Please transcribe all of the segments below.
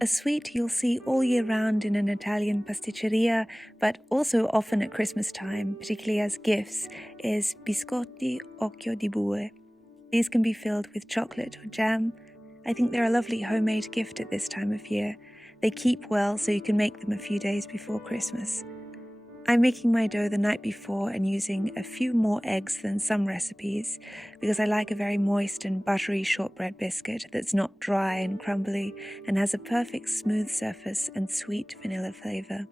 A sweet you'll see all year round in an Italian pasticceria, but also often at Christmas time, particularly as gifts, is biscotti Occhio di Bue. These can be filled with chocolate or jam. I think they're a lovely homemade gift at this time of year. They keep well, so you can make them a few days before Christmas. I'm making my dough the night before and using a few more eggs than some recipes because I like a very moist and buttery shortbread biscuit that's not dry and crumbly and has a perfect smooth surface and sweet vanilla flavor.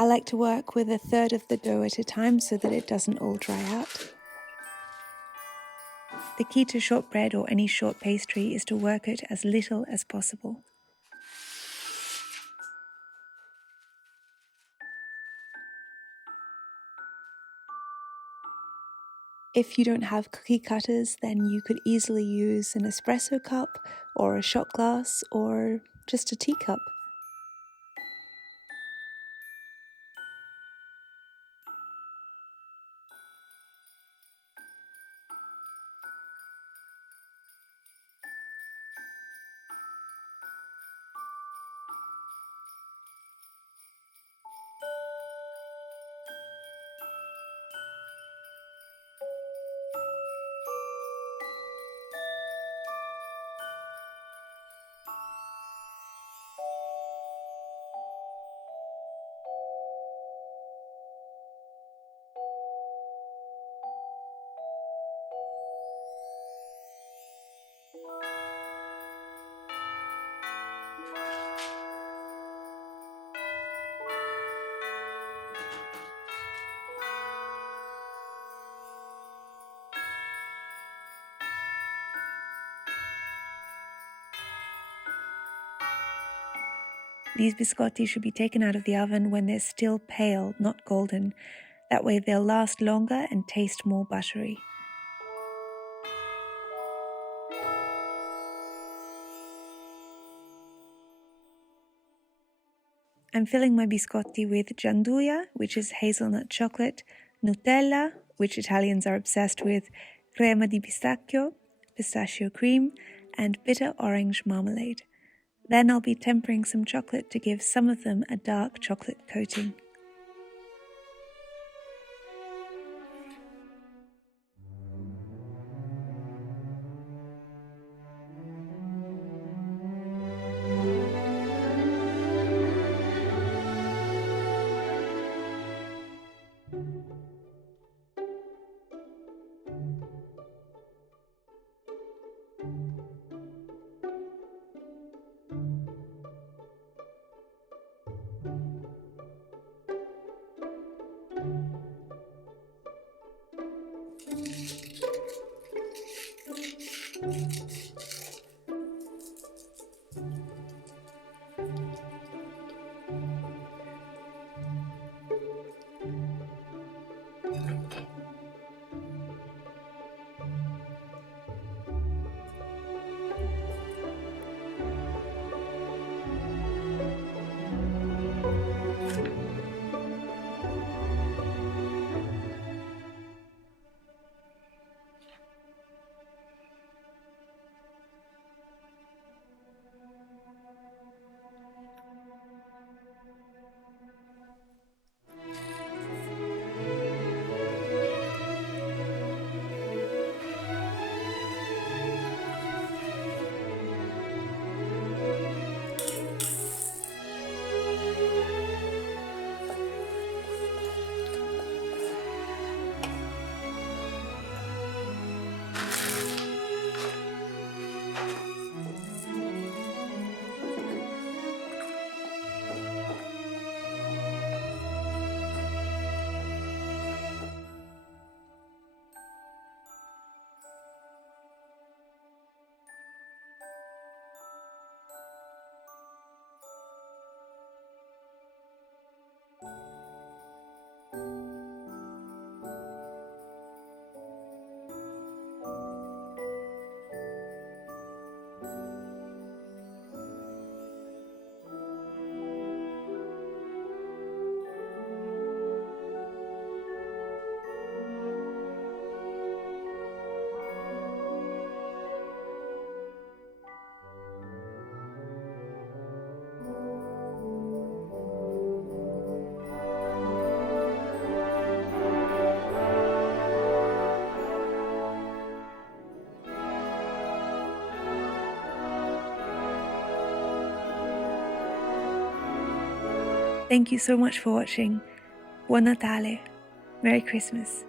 I like to work with a third of the dough at a time so that it doesn't all dry out. The key to shortbread or any short pastry is to work it as little as possible. If you don't have cookie cutters, then you could easily use an espresso cup or a shot glass or just a teacup. These biscotti should be taken out of the oven when they're still pale, not golden. That way they'll last longer and taste more buttery. I'm filling my biscotti with gianduja, which is hazelnut chocolate, Nutella, which Italians are obsessed with, crema di pistachio cream, and bitter orange marmalade. Then I'll be tempering some chocolate to give some of them a dark chocolate coating. Thank you so much for watching. Buon Natale. Merry Christmas.